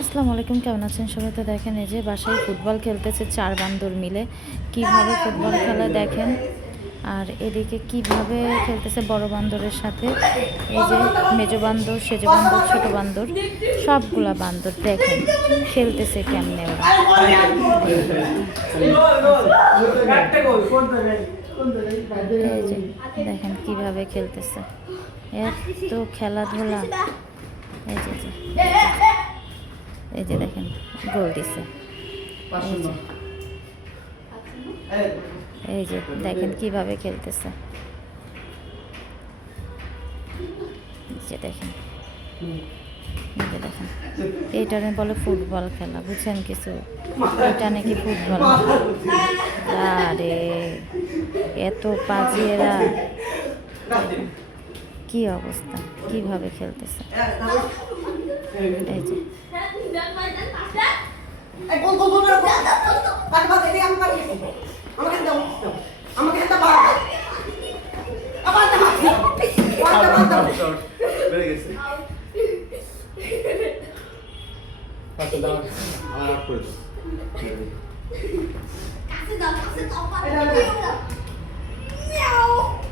আসসালামু আলাইকুম, কেমন আছেন সবাই? তো দেখেন এই যে বাসায় ফুটবল খেলতেছে 4 বান্দর মিলে। কিভাবে ফুটবল খেলা দেখেন। আর এদিকে কিভাবে খেলতেছে বড় বান্দরের সাথে। এই যে মেজো বান্দর, সেজো বান্দর, ছোট বান্দর, সবগুলা বান্দর দেখেন খেলতেছে কেমনে ওরা। এই যে দেখেন কিভাবে খেলতেছে, এত খেলাধুলা। এই যে এই যে দেখেন গোল দিছে। এই যে দেখেন কিভাবে খেলতেছে। যে দেখেন দেখেন এইটারে বলে ফুটবল খেলা, বুঝছেন কিছু? এটা নাকি ফুটবল। আরে এত পাজিয়েরা, কি অবস্থা, কিভাবে খেলতেছে। এই যে Miau.